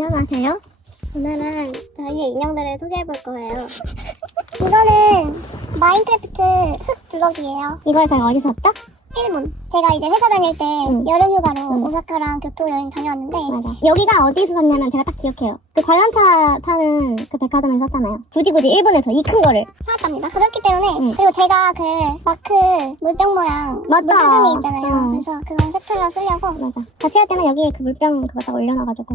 안녕하세요. 오늘은 저희의 인형들을 소개해 볼 거예요. 이거는 마인크래프트 흙 블럭이에요. 이걸 제가 어디서 샀죠? 일본. 제가 이제 회사 다닐 때 응. 여름 휴가로 응. 오사카랑 교토 여행 다녀왔는데 맞아. 여기가 어디서 샀냐면 제가 딱 기억해요. 그 관람차 타는 그 백화점에서 샀잖아요. 굳이 굳이 일본에서 이 큰 거를. 사왔답니다. 가볍기 때문에 응. 그리고 제가 그 마크 물병 모양 맞다. 물주둥이 있잖아요. 응. 그래서 그건 세트로 쓰려고 맞아. 같이 할 때는 여기 그 물병 그거 딱 올려놔가지고.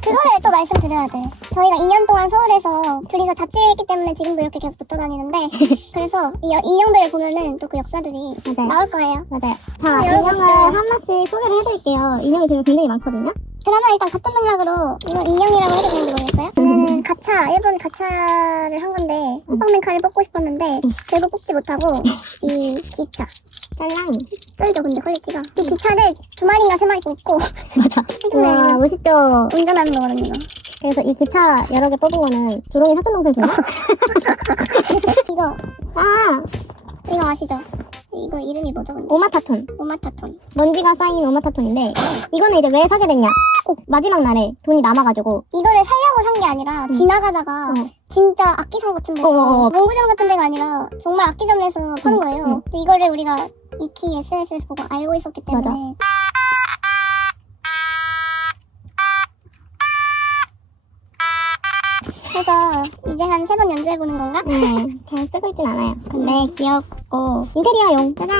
그거를 또 말씀드려야 돼. 저희가 2년 동안 서울에서 둘이서 자취를 했기 때문에 지금도 이렇게 계속 붙어 다니는데 그래서 이 여- 인형들을 보면은 또 그 역사들이 맞아요. 나올 거예요. 맞아요. 자, 인형을 열어보시죠. 하나씩 소개를 해드릴게요. 인형이 되게 굉장히 많거든요. 그나마 일단 같은 맥락으로 이걸 인형이라고 해도 되는지 모르겠어요. 얘는 가차, 일본 가차를 한 건데 호빵맨카를 뽑고 싶었는데 결국 뽑지 못하고 이 기차 짤랑이. 쩔죠 근데 퀄리티가 이 기차를 두 마리인가 세 마리 뽑고 맞아. 우와, 멋있죠? 운전하는 거거든요 이거. 그래서 이 기차 여러 개 뽑으면은 조롱이 사촌 동생 줘요? 이거 아, 이거 아시죠? 이거 이름이 뭐죠 근데? 오마타톤. 오마타톤 먼지가 쌓인 오마타톤인데, 이거는 이제 왜 사게 됐냐? 꼭 마지막 날에 돈이 남아가지고, 이거를 살려고 산 게 아니라 지나가다가 어. 진짜 악기점 같은 데서 어 어 어. 문구점 같은 데가 아니라 정말 악기점에서 파는 응, 거예요. 응. 근데 이거를 우리가 이키 SNS에서 보고 알고 있었기 때문에 맞아. 그래서 이제 한 세 번 연주해보는 건가? 네, 잘 쓰고 있진 않아요. 근데 귀엽고, 인테리어용. 짜잔!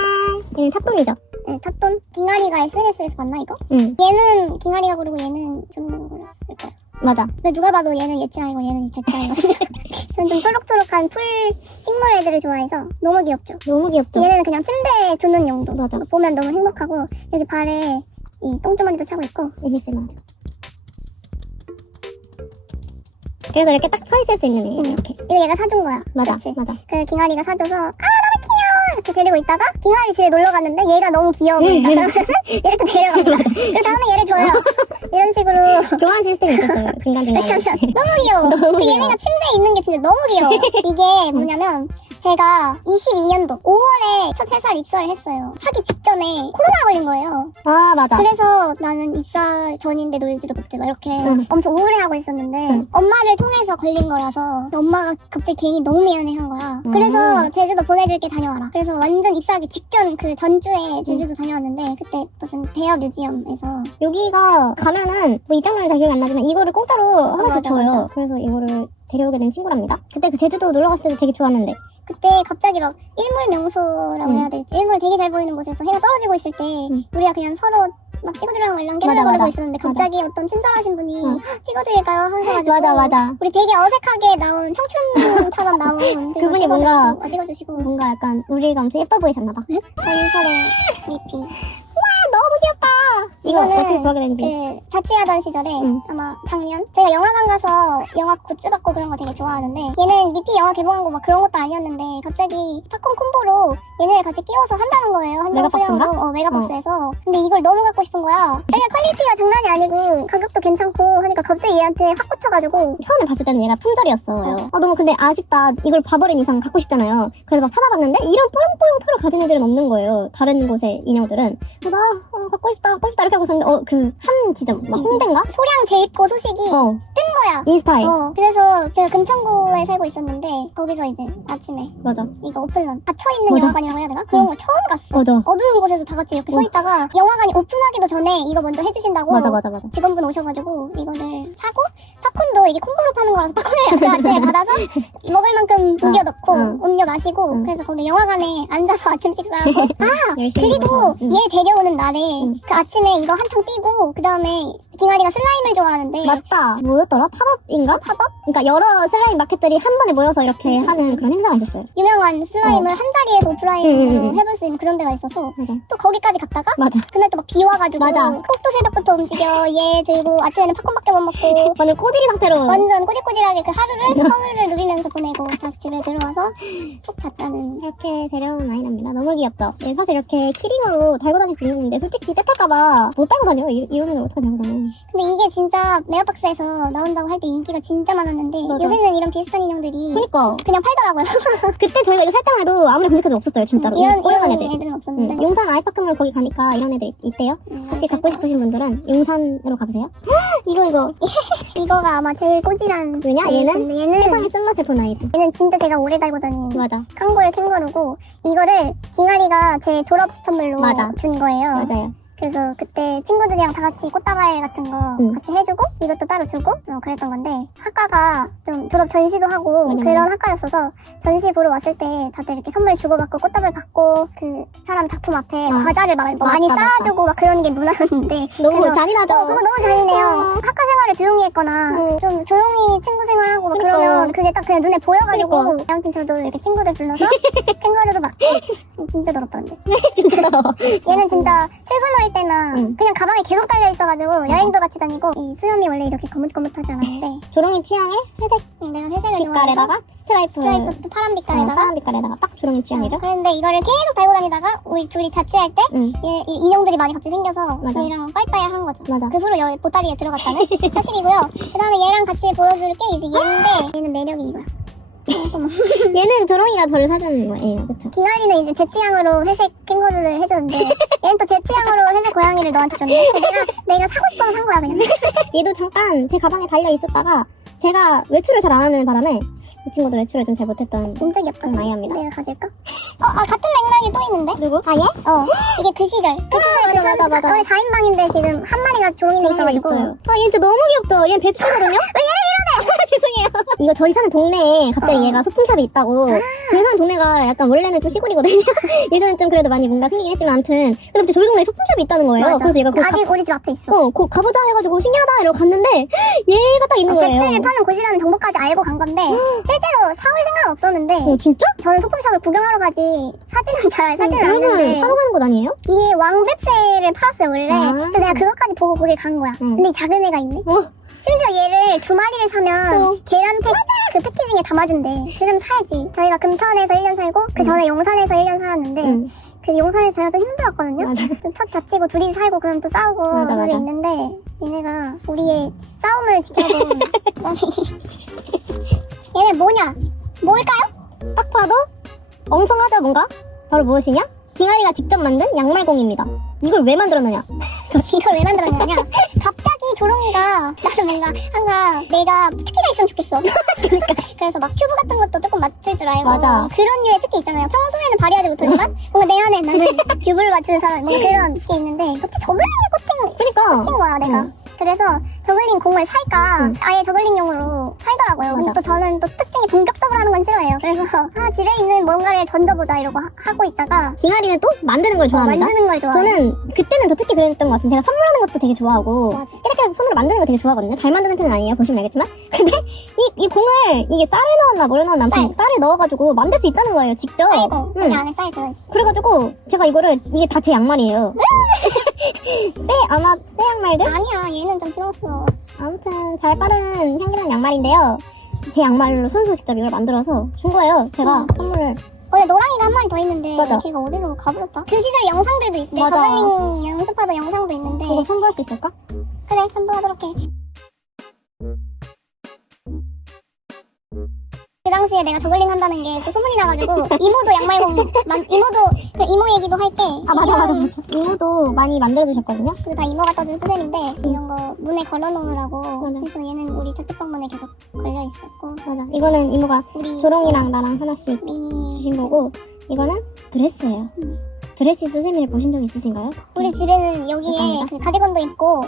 얘는 탑돈이죠? 네, 탑돈 기나리가 SNS에서 봤나 이거? 응, 얘는 기나리가 고르고 얘는 조민이가 골랐을 거야. 맞아. 근데 누가 봐도 얘는 예치 아이고 얘는 제치 아이거든요. 저는 좀 초록초록한 풀 식물 애들을 좋아해서 너무 귀엽죠. 너무 귀엽죠? 얘네는 그냥 침대에 두는 용도. 맞아. 보면 너무 행복하고 여기 발에 이 똥주머니도 차고 있고 ASMR. 그래서 이렇게 딱 서 있을 수 있는 애, 이렇게. 이거 얘가 사준 거야. 맞아, 그치? 맞아. 그 기나리가 사줘서 아 이렇게 데리고 있다가 기나리 집에 놀러 갔는데 얘가 너무 귀여워 보인다. 그러면 얘를 또 데려갑니다. 그래서 다음에 얘를 줘요. 이런 식으로 교환 시스템이 있었어요, 중간중간에. 왜냐면 너무 귀여워. 너무 그 귀여워. 얘네가 침대에 있는 게 진짜 너무 귀여워. 이게 뭐냐면 제가 22년도 5월에 첫 회사를 입사를 했어요. 하기 직전에 코로나가 걸린 거예요. 아, 맞아. 그래서 나는 입사 전인데 놀지도 못해 막 이렇게 응. 엄청 우울해하고 있었는데 응. 엄마를 통해서 걸린 거라서 엄마가 갑자기 괜히 너무 미안해한 거야. 음. 그래서 제주도 보내줄게 다녀와라. 그래서 완전 입사하기 직전 그 전주에 제주도 다녀왔는데 그때 무슨 대여 뮤지엄에서 여기가 가면은 뭐 입장료는 잘 기억이 안 나지만 이거를 공짜로 하나씩 줘요. 그래서 이거를 데려오게 된 친구랍니다. 그때 그 제주도 놀러 갔을 때도 되게 좋았는데. 그때 갑자기 막 일몰 명소라고 응. 해야 될지 일몰 되게 잘 보이는 곳에서 해가 떨어지고 있을 때 응. 우리가 그냥 서로 막 맞아, 랑게랑거리고 맞아. 있었는데 맞아. 갑자기 어떤 친절하신 분이 응. 찍어드릴까요 하셔가지고 맞아, 맞아. 우리 되게 어색하게 나온 청춘처럼 나온 그분이 뭔가- 어, 찍어주시고 뭔가 약간 우리가 엄청 예뻐 보이셨나봐. 전설의 미피! 이거 이거는 어떻게 구하게 된지. 그 자취하던 시절에 응. 아마 작년 제가 영화관 가서 영화 굿즈 받고 그런 거 되게 좋아하는데 얘는 미피 영화 개봉한 거 막 그런 것도 아니었는데 갑자기 팝콘 콤보로 얘네를 같이 끼워서 한다는 거예요 한장 메가박스인가? 어 메가박스에서 근데 이걸 너무 갖고 싶은 거야 그냥 퀄리티가 장난이 아니고 가격도 괜찮고 하니까 갑자기 얘한테 확 꽂혀가지고 처음에 봤을 때는 얘가 품절이었어요. 아, 너무 근데 아쉽다. 이걸 봐버린 이상 갖고 싶잖아요. 그래서 막 찾아봤는데 이런 뽀용뽀용 털을 가진 애들은 없는 거예요. 다른 곳의 인형들은. 그래서 아, 어, 갖고 싶다, 갖고 싶다 이렇게 하고 있었는데 어, 그 한 지점, 막 홍대인가? 소량 재입고 소식이 어, 뜬 거야 인스타에. 어 그래서 제가 금천구에 살고 있었는데 거기서 이제 아침에 맞아. 이거 오픈런 닫혀 있는 맞아. 영화관이라고 해야 되나? 그런 걸 처음 갔어 맞아. 어두운 곳에서 다 같이 이렇게 서 어. 있다가 영화관이 오픈하기도 전에 이거 먼저 해주신다고 맞아, 맞아, 맞아. 직원분 오셔가지고 이거를 사고 팝콘도 이게 콤보로 파는 거라서 팝콘을 그 아침에 받아서 먹을 만큼 우겨 넣고 응. 음료 마시고 응. 그래서 거기 영화관에 앉아서 아침 식사하고 아 열심히 그리고. 응. 얘 데려오는 날에 응. 그 아침에 이거 한탕 띄고 그 다음에 기나리가 슬라임을 좋아하는데 맞다. 뭐였더라? 팝업인가? 팝업? 그러니까 여러 슬라임 마켓들이 한 번에 모여서 이렇게 하는 그런 행사가 있었어요. 유명한 슬라임을 한 자리에서 오프라인으로 응, 응, 응. 해볼 수 있는 그런 데가 있어서 맞아. 또 거기까지 갔다가 맞아. 그날 또 막 비 와가지고 맞아. 폭도 새벽부터 움직여 얘 들고 아침에는 팝콘밖에 못 먹고 완전 꼬들이 상태로. 완전 꼬질꼬질하게 그 하루를 서울을 누리면서 보내고 다시 집에 들어와서 푹 잤다는 이렇게 데려온 아이랍니다. 너무 귀엽죠? 얘 사실 이렇게 키링으로 달고 다닐 수 있는데 솔직히 때탈까봐 못 달고 다녀요. 이, 이러면 어떻게 달고 다녀? 근데 이게 진짜 메가박스에서 나온다 고 할 때 인기가 진짜 많았는데 맞아. 요새는 이런 비슷한 인형들이 그니까. 그냥 팔더라고요 그때 저희가 이거 살 때만 해도 아무리 검색해도 없었어요. 진짜로. 이런, 뽀용한 이런 애들. 애들은 응. 없었는데 용산 아이파크몰 거기 가니까 이런 애들 있- 있대요. 음, 혹시 갖고 싶으신 분들은 용산으로 가보세요. 이거 이거 이거가 아마 제일 꼬질한. 왜냐? 얘는 근데 얘는 세상의 쓴맛을 본 아이지 얘는 진짜 제가 오래 달고 다닌 맞아 칸고의 캥거루고 이거를 빙아리가 제 졸업 선물로 맞아. 준 거예요. 맞아요 그래서 그때 친구들이랑 다 같이 꽃다발 같은 거 응. 같이 해주고 이것도 따로 주고 어, 그랬던 건데 학과가 좀 졸업 전시도 하고 맞아, 그런 맞아. 학과였어서 전시 보러 왔을 때 다들 이렇게 선물 주고받고 꽃다발 받고 그 사람 작품 앞에 어. 과자를 막 맞다, 많이. 쌓아주고 막 그런 게 문화였는데 너무 잔인하죠 어, 그거 너무 잔인해요. 어. 학과 생활을 조용히 했거나 어. 좀 조용히 친구 생활하고 막 그러니까. 그러면 그게 딱 그냥 눈에 보여가지고 그러니까. 아무튼 저도 이렇게 친구들 불러서 캥거루도 받고 진짜 더럽던데. 더러워 얘는 진짜 출근할 때나 응. 그냥 가방에 계속 달려 있어가지고 여행도 같이 다니고 이 수염이 원래 이렇게 거뭇거뭇하지 않았는데 조롱이 취향에 회색 내가 회색을 빛깔에다가 스트라이프 스트라이프 파란 어, 빛깔에다가 파란 빛깔에다가 딱 조롱이 취향이죠 그런데 이거를 계속 달고 다니다가 우리 둘이 자취할 때 응 얘, 이 인형들이 많이 갑자기 생겨서 맞아. 얘랑 빠이빠이 한 거죠. 맞아 그 후로 여 보따리에 들어갔다는 사실이고요. 그 다음에 얘랑 같이 보여줄 게 이제 얘인데 얘는 매력이 이거야. 얘는 조롱이가 저를 사주는 거예요 그쵸 기나리는 이제 제 취향으로 회색 캥거루를 해줬는데 얘는 또 제 취향으로 회색 고양이를 너한테 줬는데 내가 내가 사고 싶어서 산 거야 그냥. 얘도 잠깐 제 가방에 달려 있었다가 제가 외출을 잘 안 하는 바람에 이 친구도 외출을 좀 잘 못했던 진짜 귀엽다. 그런 아이입니다. 내가 가질까? 어, 어, 같은 맥락이 또 있는데? 누구? 아 얘? 어, 이게 그 시절. 그 시절 맞아, 맞아, 맞아. 4인방인데 지금 한 마리가 조롱이가 있어가지고. 있어요 아 얘 진짜 너무 귀엽죠 얘 뱁스거든요? 왜 얘를 이러네 죄송해요 이거 저희 사는 동네에 갑자기 어. 얘가 소품샵이 있다고 저희 사는 동네가 약간 원래는 좀 시골이거든요 예전엔 좀 그래도 많이 뭔가 생기긴 했지만 아무튼 근데 갑자기 저희 동네에 소품샵이 있다는 거예요 맞아. 그래서 얘가 그 아직 우리 집 앞에 있어. 어, 곧 가보자 해가지고 신기하다 이러고 갔는데 얘가 딱 있는 거예요. 파는 곳이라는 정보까지 알고 간 건데 실제로 사올 생각은 없었는데 어, 진짜? 저는 소품샵을 구경하러 가지 사진은 잘 사진은 어, 않는데 사러 가는 것 아니에요? 이게 왕뱁새를 팔았어요 원래 아. 그래서 내가 그것까지 보고 거길 간 거야 응. 근데 이 작은 애가 있네 어, 심지어 얘를 두 마리를 사면 어. 계란 팩 그 패키징에 담아준대 그럼 사야지 저희가 금천에서 1년 살고 그 전에 용산에서 1년 살았는데 응. 그 용산에서 저희가 좀 힘들었거든요 맞아. 첫 자치고 둘이 살고 그럼 또 싸우고 맞아, 그게 맞아. 있는데 얘네가 우리의 싸움을 지켜본 얘네 뭐냐 뭘까요? 딱 봐도 엉성하죠 뭔가? 바로 무엇이냐? 빙아리가 직접 만든 양말공입니다. 이걸 왜 만들었느냐? 이걸 왜 만들었냐냐 갑자기 조롱이가 나를 뭔가 항상 내가 특기가 있으면 좋겠어 그러니까 그래서 막 큐브 같은 것도 조금 맞출 줄 알고 맞아. 그런 류의 특기 있잖아요 평소에는 발휘하지 못하지만 뭔가 내 안에 나는 큐브를 맞추는 사람 뭔가 그런 게 있는데 갑자기 저글링에 꽂힌 그러니까 꽂힌 거야 내가 응. 그래서 저글링 공을 살까 응. 아예 저글링용으로 팔더라고요 맞아. 또 저는 또 특징이 본격적으로 하는 건 싫어해요 그래서 아 집에 있는 뭔가를 던져보자 이러고 하, 하고 있다가 빙아리는 또 만드는 걸 어, 좋아합니다. 만드는 걸 좋아해요 저는 그때는 더 특히 그랬던 것 같아요. 제가 선물하는 것도 되게 좋아하고 맞아. 깨끗하게 손으로 만드는 거 되게 좋아하거든요. 잘 만드는 편은 아니에요. 보시면 알겠지만. 근데 이, 이 공을 이게 쌀을 넣었나 뭐를 넣었나 아무튼 쌀을 넣어가지고 만들 수 있다는 거예요. 직접. 쌀고 응. 여기 안에 쌀 들어있어 그래가지고 제가 이거를 이게 다 제 양말이에요. 새 아마 새 양말들? 아니야 얘는 좀 신었어 아무튼 잘 빠른 향기나는 양말인데요. 제 양말로 손수 직접 이걸 만들어서 준 거예요. 제가 음. 선물을. 원래 노랑이가 한 마리 더 있는데 맞아. 걔가 어디로 가버렸다 그 시절 영상들도 있어 내 맞아. 저글링 연습하던 영상도 있는데 그거 첨부할 수 있을까? 그래 첨부하도록 해 그 당시에 내가 저글링 한다는 게 또 소문이 나가지고 이모도 양말공 만, 이모도 그 이모 얘기도 할게 아 맞아 맞아 맞아. 이모도 많이 만들어주셨거든요. 그거 다 이모가 떠준 수세미인데 이런 거 문에 걸어놓으라고 맞아. 그래서 얘는 우리 저쪽방문에 계속 걸려 있었고 맞아. 이거는 이모가 우리 조롱이랑 나랑 하나씩 미니 주신 거고 이거는 드레스예요. 드레스 스세미를 보신 적 있으신가요? 우리 집에는 여기에. 그 가디건도 입고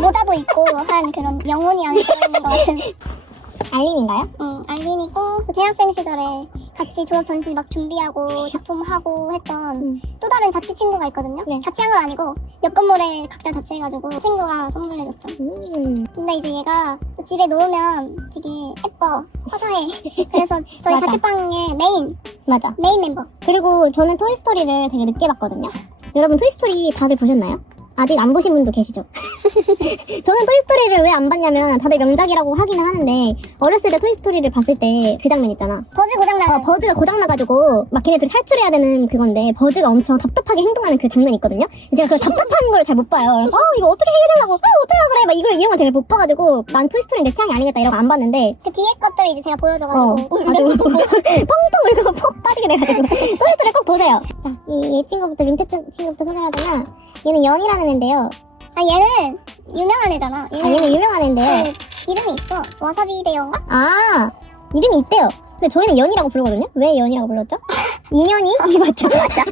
모자도 입고 한 그런 영혼이 안에 들어있는 것 같은 알린인가요? 응, 알린이고 그 대학생 시절에 같이 졸업 전시 막 준비하고 작품하고 했던 음. 또 다른 자취 친구가 있거든요. 네. 자취한 건 아니고 옆 건물에 각자 자취해가지고 친구가 선물해줬죠. 음. 근데 이제 얘가 또 집에 놓으면 되게 예뻐, 화사해. 그래서 저희 맞아. 자취방의 메인 맞아. 메인 멤버. 그리고 저는 토이스토리를 되게 늦게 봤거든요. 여러분 토이스토리 다들 보셨나요? 아직 안 보신 분도 계시죠? 저는 토이스토리를 왜 안 봤냐면 다들 명작이라고 하기는 하는데 어렸을 때 토이스토리를 봤을 때 그 장면 있잖아. 버즈 고장나는. 어, 버즈가 고장나가지고 막 걔네들이 탈출해야 되는 그건데 버즈가 엄청 답답하게 행동하는 그 장면이 있거든요. 제가 그걸 답답한 걸 잘 못 봐요. 그래서 어 이거 어떻게 해결하려고? 어 어쩌려 그래? 막 이걸 이런 걸 되게 못 봐가지고 난 토이스토리 내 취향이 아니겠다 이러고 안 봤는데 그 뒤에 것들을 이제 제가 어 보여줘가지고 아주 펑펑 울면서 퍽 빠지게 돼가지고 토이스토리 꼭 보세요. 자이 얘 친구부터 민트 친- 친구부터 소개하자면 얘는 연이라는 애인데요. 아 얘는 유명한 애잖아. 아, 얘는 유명한 애인데. 그 이름이 있어. 와사비 대영가? 아, 이름이 있대요. 근데 저희는 연이라고 부르거든요? 왜 연이라고 불렀죠? 인연이? 이게 맞죠? 맞아.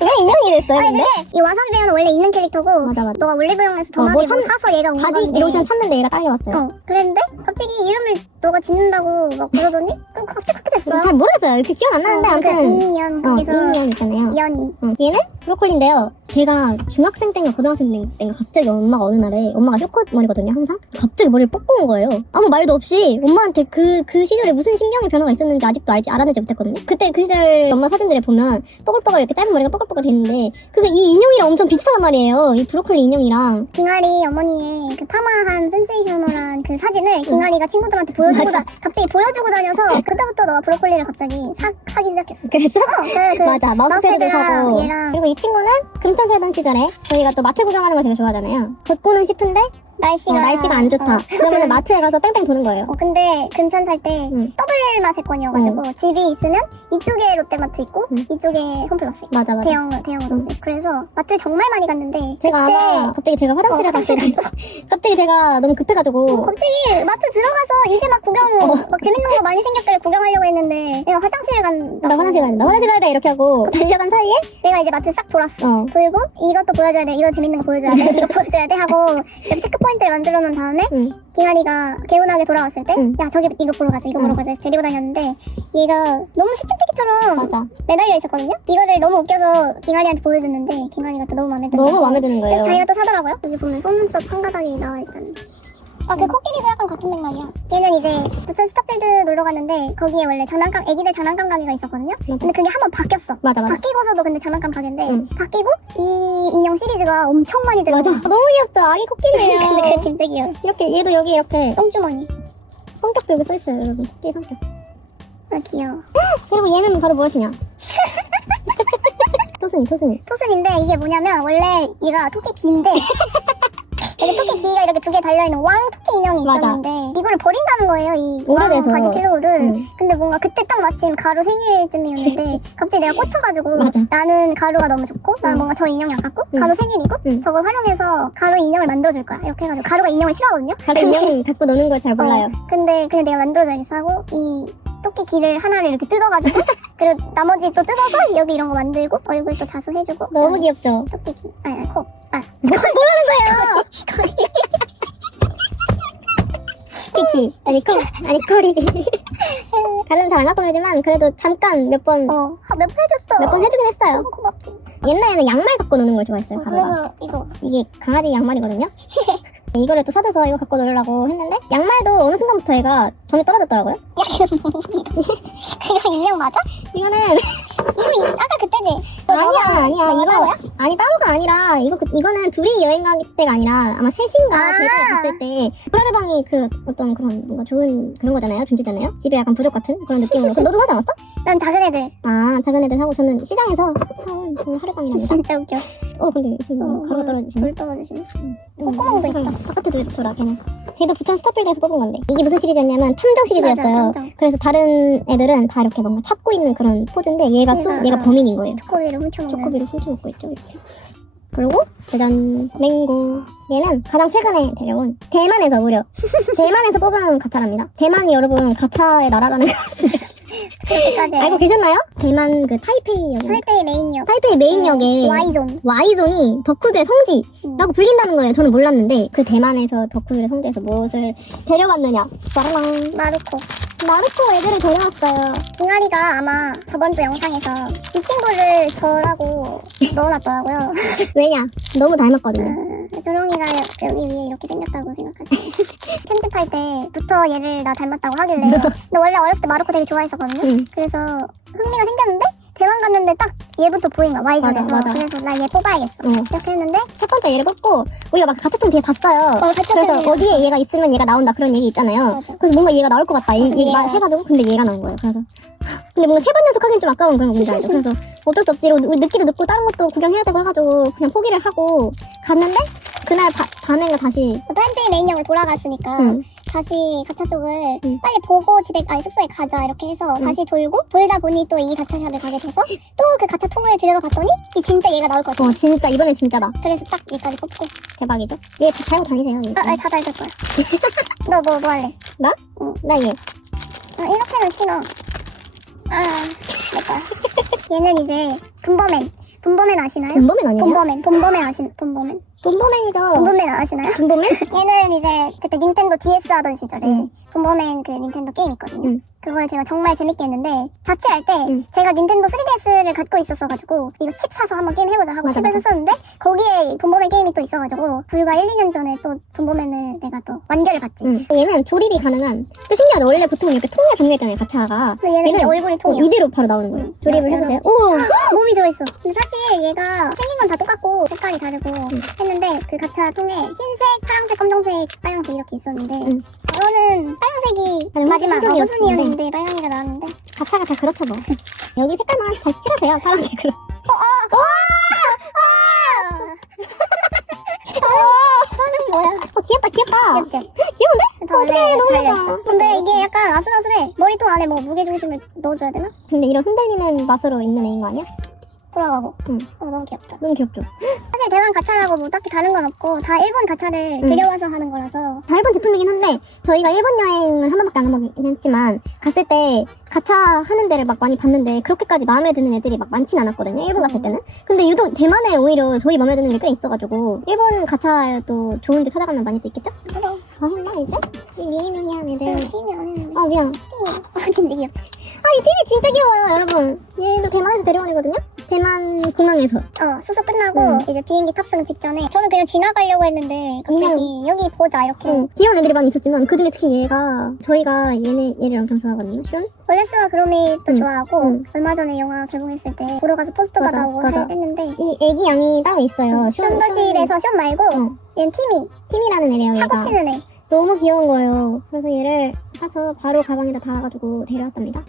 왜 인연이 됐어요, 아니 근데? 근데 이 와사비 대영은 원래 있는 캐릭터고 맞아, 맞아. 너가 올리브영에서 어, 뭐뭐 산- 사서 얘가 온 바디 건데 로션 샀는데 얘가 딸려왔어요. 어 그랬는데 갑자기 이름을 너가 짓는다고 막 그러더니 그 갑자기 그렇게 됐어요. 잘 모르겠어요. 이렇게 기억 안 나는데, 어, 아무튼. 그러니까 인연 어, 거기서 인연 있잖아요. 연이 응, 얘는 브로콜리인데요. 제가 중학생 때인가 고등학생 때인가 갑자기 엄마가 어느 날에 엄마가 쇼컷 머리거든요, 항상. 갑자기 머리를 뻑 뽑은 거예요. 아무 말도 없이 엄마한테 그, 그 시절에 무슨 신경의 변화가 있었는지 아직도 알지, 알아내지 못했거든요. 그때 그 시절 엄마 사진들에 보면 뽀글뽀글 이렇게 짧은 머리가 뽀글뽀글 됐는데 그게 이 인형이랑 엄청 비슷하단 말이에요. 이 브로콜리 인형이랑. 빙아리 어머니의 그 파마한 센세이셔널한 그 사진을 빙아리가 친구들한테 보여 주고 맞아. 다, 갑자기 보여주고 다녀서 그때부터 너가 브로콜리를 갑자기 사, 사기 시작했어. 그래서? 어, 그, 그 맞아, 마우스패드도 사고. 얘랑 그리고 이 친구는 금천 살던 시절에 저희가 또 마트 구경하는 거 되게 좋아하잖아요. 걷고는 싶은데 날씨가 어, 날씨가 안 좋다. 어. 그러면 마트에 가서 뺑뺑 도는 거예요. 어, 근데 금천 살 때 응. 더블 마세권이어가지고 집이 있으면 이쪽에 롯데마트 있고 응. 이쪽에 홈플러스 있고 맞아, 맞아. 대형 대형으로 응. 그래서 마트를 정말 많이 갔는데 제가 그때 아마 갑자기 제가 화장실에 어, 갔을 때 갑자기 제가 너무 급해가지고 어, 갑자기 마트 들어가서 이제 막 구경 어. 막 재밌는 거 많이 생겼길래 구경하려고 했는데 내가 화장실을 간나 화장실 가야 돼, 나 화장실 가야 돼 이렇게 하고 달려간 사이에 내가 이제 마트 싹 돌았어 어. 그리고 이것도 보여줘야 돼 이거 재밌는 거 보여줘야 돼 이거 보여줘야 돼 하고 체크 포 인트를 만들어 놓은 다음에 응. 기아리가 개운하게 돌아왔을 때야 응. 저기 이거 보러 가자 이거 보러 응. 가자 해서 데리고 다녔는데 얘가 너무 맞아. 매달려 있었거든요 이거를 너무 웃겨서 킹아리한테 보여줬는데 킹아리가 또 너무 마음에 들어 너무 마음에 드는 거예요. 그래서 자기가 또 사더라고요 여기 보면 속눈썹 한 가닥이 나와 있다는 아, 그 코끼리도 약간 같은 맥락이야. 얘는 이제 부천 스타필드 놀러 갔는데 거기에 원래 장난감, 애기들 장난감 가게가 있었거든요. 맞아. 근데 그게 한 번 바뀌었어. 맞아, 맞아. 바뀌고서도 근데 장난감 가게인데 응. 바뀌고 이 인형 시리즈가 엄청 많이 들어가. 맞아. 너무 귀엽죠? 아기 코끼리예요. 근데 그 진짜 귀여워. 이렇게 얘도 여기 이렇게 똥주머니. 성격도 여기 써 있어요, 여러분. 코끼리 성격. 아 귀여워. 그리고 얘는 바로 무엇이냐? 토순이, 토순이. 토순인데 이게 뭐냐면 원래 얘가 토끼 귀인데 여기 토끼 귀가 이렇게 두 개 달려있는 왕 토끼 인형이 맞아. 있었는데 이거를 버린다는 거예요 이 오래돼서. 왕 가죽 필로우를 응. 근데 뭔가 그때 딱 마침 가루 생일쯤이었는데 갑자기 내가 꽂혀가지고 맞아. 나는 가루가 너무 좋고 나는 응. 뭔가 저 인형이 아깝고 응. 가루 생일이고 응. 저걸 활용해서 가루 인형을 만들어줄 거야 이렇게 해가지고 가루가 인형을 싫어하거든요 다른 인형 갖고 노는 걸 잘 몰라요. 어, 근데 그냥 내가 만들어줘야겠어 하고 이 토끼 귀를 하나를 이렇게 뜯어가지고 그리고 나머지 또 뜯어서 여기 이런 거 만들고 얼굴 또 자수해주고 너무 귀엽죠? 토끼 귀 아니 아니 코 아. 키키. 아니, 코. 아니, 코리. 가르는 잘 안 갖고 놀지만 그래도 잠깐 몇 번, 어, 몇 번 해줬어. 몇 번 해주긴 했어요. 너무 고맙지. 옛날에는 양말 갖고 노는 걸 좋아했어요, 가루가. 그래서 이거. 이게 강아지 양말이거든요. 이거를 또 사줘서 이거 갖고 놀으려고 했는데 양말도 어느 순간부터 얘가 전에 떨어졌더라고요. 야, 이거 뭡니까? 그거 인형 맞아? 이거는 이거 이- 아까 그때지? 너 아니야 너가- 아니야 너가 이거 따로야? 아니 따로가 아니라 이거 그- 이거는 둘이 여행 갈 때가 아니라 아마 셋인가 아. 제주에 갔을 때 프라르방이 그 어떤 그런 뭔가 좋은 그런 거잖아요 존재잖아요 집에 약간 부족 같은 그런 느낌으로 그럼 너도 하지 않았어? 난 작은 애들. 아 작은 애들 사고 저는 시장에서 사온 그 하르방이랍니다. 진짜 웃겨. 어 근데 지금 뭐 가루 떨어지시네. 물 떨어지시네. 음, 콧구멍도 그럼 있다. 바깥에도 둬라 걔는 쟤도 부천 스타필드에서 뽑은 건데 이게 무슨 시리즈였냐면 탐정 시리즈였어요 맞아, 탐정. 그래서 다른 애들은 다 이렇게 뭔가 찾고 있는 그런 포즈인데 얘가 수, 얘가- 얘가 범인인 거예요 초코비를 훔쳐먹는. 초코비를 훔쳐먹고 있죠 이렇게 그리고 짜잔 맹고 얘는 가장 최근에 데려온 대만에서 무려 대만에서 뽑은 가차랍니다 대만이 여러분 가차의 나라라는 거 그렇게까지. 알고 계셨나요? 대만 그 타이페이 역 타이페이 메인역. 타이페이 메인역에 Y존. Y존이 덕후들의 성지라고 음. 불린다는 거예요. 저는 몰랐는데 그 대만에서 덕후들의 성지에서 무엇을 데려왔느냐? 짜라랑 마루코. 나루토 애들을 데려왔어요. 빙아리가 아마 저번 주 영상에서 이 친구를 저라고 넣어놨더라고요. 왜냐? 너무 닮았거든요. 음, 조롱이가 여기 위에 이렇게 생겼다고 생각하시고 편집할 때부터 얘를 나 닮았다고 하길래 근데 원래 어렸을 때 마루코 되게 좋아했었거든요 응. 그래서 흥미가 생겼는데 대만 갔는데 딱 얘부터 보인 거야 Y존에서 맞아, 맞아. 그래서 나 얘 뽑아야겠어 응. 이렇게 했는데 첫 번째 얘를 뽑고 우리가 막 가차통 뒤에 봤어요. 어, 그래서 뒤에 어디에 얘가 있으면 얘가 나온다 그런 얘기 있잖아요. 맞아. 그래서 뭔가 얘가 나올 것 같다. 이, 근데 얘 얘가 말해가지고 근데 얘가 나온 거예요. 그래서 근데 뭔가 세 번 연속하기엔 좀 아까운 그런 거 뭔지 알죠? 그래서 어쩔 수 없지. 우리 늦기도 늦고 다른 것도 구경해야 되고 해가지고 그냥 포기를 하고 갔는데 그날 바- 밤에가 다시 타임페이 메인역으로 돌아갔으니까 응. 다시 가차 쪽을 응. 빨리 보고 집에 아니 숙소에 가자 이렇게 해서 응. 다시 돌고 돌다 보니 또 이 가차샵에 가게 돼서 또 그 가차 통을 들여다 봤더니 이 진짜 얘가 나올 것 같아. 어 진짜 이번엔 진짜다. 그래서 딱 얘까지 뽑고. 대박이죠? 얘 잘고 다니세요. 이거. 아, 아니 다 달줄 거야. 너 뭐 뭐 할래? 나? 응. 나 얘. 아, 이렇게는 싫어. 아, 내 거야. 얘는 이제 분버맨. 분버맨 아시나요? 본보맨 아니에요? 본버맨. 본버맨 아시 본버맨. 본보맨이죠. 본버맨 아시나요? 본보맨? 얘는 이제 그때 닌텐도 DS 하던 시절에 응. 본버맨 그 닌텐도 게임 있거든요. 응. 그걸 제가 정말 재밌게 했는데 자취할 때 응. 제가 닌텐도 3DS를 갖고 있었어가지고 이거 칩 사서 한번 게임 해보자 하고 맞아, 칩을 맞아. 샀었는데 거기에 본버맨 게임이 또 있어가지고 불과 1, 2년 전에 또 본버맨을 내가 또 완결을 봤지. 응. 얘는 조립이 가능한. 또 신기하다. 원래 보통 이렇게 통에 담겨있잖아요. 가차가. 근데 얘는 이제 얼굴이 어, 통이야. 이대로 바로 나오는 거예요. 조립을 얘는 해보세요. 오! 몸이 들어있어. 근데 사실 얘가 생긴 건 다 똑같고 색깔이 다르고 했는데 그 가차 통에 흰색, 파란색, 검정색, 빨간색 이렇게 있었는데 응. 저는 빨간색이 아니, 마지막 우선이었는데. 우선이었는데 빨간이가 나왔는데 가차가 다 그렇죠 뭐. 여기 색깔만 다시 칠하세요. 파란색으로. 저는 뭐야? 어 귀엽다 귀엽다. 귀엽죠? 귀여운데? 다 어떡해, 너무 달려있어. 근데 이게 약간 아슬아슬해. 머리통 안에 뭐 무게중심을 넣어줘야 되나? 근데 이런 흔들리는 맛으로 있는 애인 거 아니야? 돌아가고. 응. 어, 너무 귀엽다. 너무 귀엽죠? 사실 대만 가차라고 뭐 딱히 다른 건 없고 다 일본 가차를 응. 들여와서 하는 거라서 다 일본 제품이긴 한데 저희가 일본 여행을 한 번밖에 안 가보긴 했지만 갔을 때 가차 하는 데를 막 많이 봤는데 그렇게까지 마음에 드는 애들이 막 많진 않았거든요 일본 갔을 때는 근데 유독 대만에 오히려 저희 마음에 드는 게 꽤 있어가지고 일본 가차도 좋은 데 찾아가면 많이 또 있겠죠? 그래서 다 했나 이제? 이 미니미니한 애들 팀이 안 했는데 아 미안 팀이 아 진짜 귀엽다. 아이 팀이 진짜 귀여워요 여러분 얘도 대만에서 데려온 애거든요 대만 공항에서 어 수속 끝나고 응. 이제 비행기 탑승 직전에 저는 그냥 지나가려고 했는데 갑자기 여기 보자 이렇게 응, 귀여운 애들이 많이 있었지만 그중에 특히 얘가 저희가 얘네 얘를 엄청 좋아하거든요 슌? 월레스와 그로미 또 응. 좋아하고 응. 얼마 전에 영화 개봉했을 때 보러 가서 포스터 맞아, 받아오고 맞아. 해- 했는데 이 애기 양이 따로 있어요 션더실에서 션 말고 응. 얘는 팀이 팀이라는 애래요 사고 치는 애 너무 귀여운 거예요. 그래서 얘를 사서 바로 가방에다 달아가지고 데려왔답니다.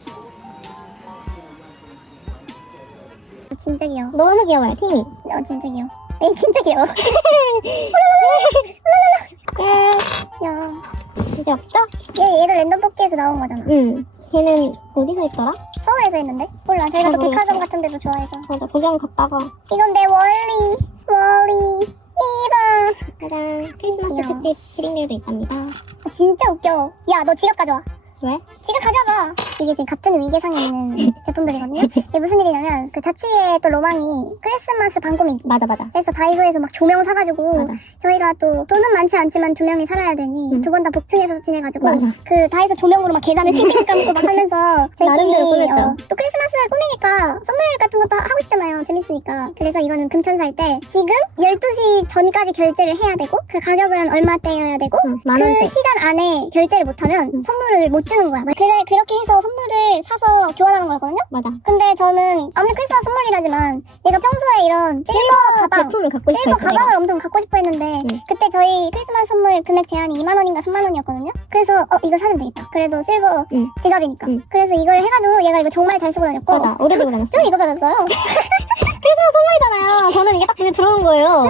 어, 진짜 귀여워 너무 귀여워요, 팀이. 어 진짜 귀여워 얘 진짜 귀여워 끝. 야, 이제 없죠? 얘 얘도 랜덤 뽑기에서 나온 거잖아 응. 걔는 어디서 있더라? 서울에서 했는데 몰라 저희가 잘또 백화점. 같은 데도 좋아해서 맞아, 구경 갔다가. 이건 내 월리 월리 이봐 짜잔. 크리스마스. 특집 키링들도 있답니다. 아, 진짜 웃겨 야 너 지갑 가져와 왜? 지갑 가져와 이게 지금 같은 위계상에 있는 제품들이거든요 이게 무슨 일이냐면 그 자취의 또 로망이 크리스마스 방고미기 맞아, 맞아. 그래서 다이소에서 막 조명 사가지고 맞아. 저희가 또 돈은 많지 않지만 두 명이 살아야 되니 응. 두번 다 복층에서 지내가지고 맞아. 그 다이소 조명으로 막 계단을 칭칭 감고 막 하면서 저희끼리. 어, 또 크리스마스 꾸미니까 선물 같은 것도 하고 싶잖아요 재밌으니까 그래서 이거는 금천 살 때 지금 12시 전까지 결제를 해야 되고 그 가격은 얼마대여야 되고 응, 만 그. 시간 안에 결제를 못하면 응. 선물을 못 주는 거야 그래 그렇게 해서 선물을 사서 교환하는 거거든요 맞아. 근데 저는 아무리 크리스마스 선물이라지만 얘가 평소에 이런 실버 가방 제품을 갖고 싶어 실버 했어. 가방을 엄청 갖고 싶어 했는데 응. 그때 저희 크리스마스 선물 금액 제한이 2만 원인가 3만 원이었거든요. 그래서 어 이거 사면 되겠다. 그래도 실버 응. 지갑이니까. 응. 그래서 이걸 해가지고 얘가 이거 정말 잘 쓰고 다녔고 맞아. 오래 들고 다녔어. 저는 이거 받았어요. 크리스마스 선물이잖아요. 저는 이게 딱 눈에 들어온 거예요.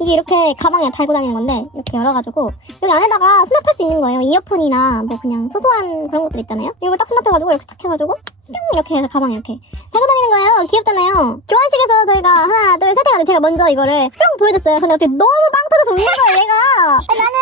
이게 이렇게 가방에 달고 다니는 건데 이렇게 열어가지고 여기 안에다가 수납할 수 있는 거예요. 이어폰이나 뭐 그냥 소소한 그런 것들 있잖아요. 이거 딱 수납해가지고 이렇게 탁 해가지고 뿅 이렇게 해서 가방에 이렇게 달고 다니는 거예요. 귀엽잖아요. 교환식에서 저희가 하나 둘 셋 해가지고 제가 먼저 이거를 뿅 보여줬어요. 근데 어떻게 너무 빵 터져서 웃는 거예요 얘가. 아니, 나는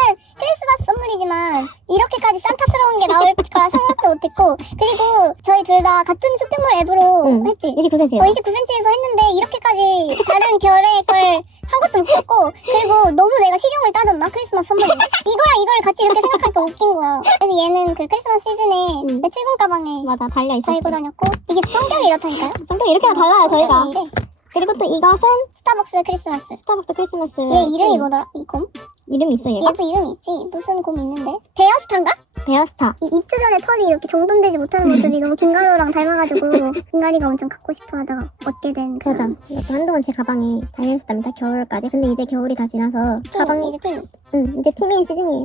크리스마스 선물이지만 이렇게까지 산타스러운 게 나올 거라 생각도 못했고 그리고 저희 둘 다 같은 쇼핑몰 앱으로 응. 했지. 29cm예요. 어, 29cm에서 했는데 이렇게까지 다른 결의 걸 한 것도 웃겼고 그리고 너무 내가 실용을 따졌나 크리스마스 선물이 이거랑 이거를 같이 이렇게 생각하니까 웃긴 거야 그래서 얘는 그 크리스마스 시즌에 응. 내 출근 가방에 맞아 달려 있었지. 달고 다녔고 이게 성격이 이렇다니까요 성격 이렇게나 달라요 저희가. 이래. 그리고 또 이것은 스타벅스 크리스마스 스타벅스 크리스마스. 얘 이름이 음, 뭐더라 이 곰? 이름이 있어 얘가? 얘도 이름이 있지 무슨 곰 있는데 데어스타인가? 베어스타. 이 입 주변에 털이 이렇게 정돈되지 못하는 모습이 너무 김가루랑 닮아가지고 김가리가 엄청 갖고 싶어 하다가 얻게 된 그런 이것도 한동안 제 가방에 달려있었답니다. 겨울까지. 근데 이제 겨울이 다 지나서 가방이 이제 팀 응 이제 팀인 시즌이에요.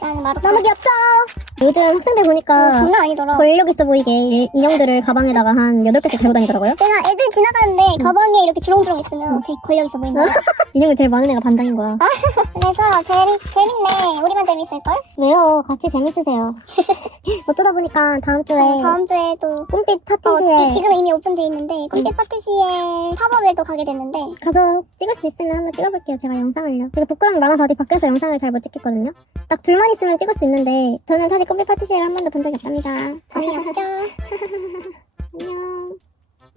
나는 마루 너무 귀엽죠? 요즘 학생들 어, 보니까 장난 아니더라. 권력 있어 보이게 이- 인형들을 가방에다가 한 8개씩 들고 다니더라고요. 내가 애들 지나가는데 가방에 이렇게 주렁주렁 있으면 제 권력 있어 보인다. 인형이 제일 많은 애가 반장인 거야. 그래서 재밌, 재밌네. 우리만 재밌을걸? 왜요? 같이 재밌으세요. 어쩌다 보니까 다음 주에 다음 주에 또 꿈빛 어, 파티시에 이- 지금 이미 오픈돼 있는데 꿈빛 파티시에 팝업에 또 가게 됐는데 가서 찍을 수 있으면 한번 찍어볼게요. 제가 영상을요. 제가 부끄러움이 많아서 어디 밖에서 영상을 잘 못 찍겠거든요. 딱 둘만 있으면 찍을 수 있는데 저는 사실 꼬비 파티시를 한 번도 본 적이 없답니다. 거의 없죠. 안녕.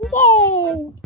예.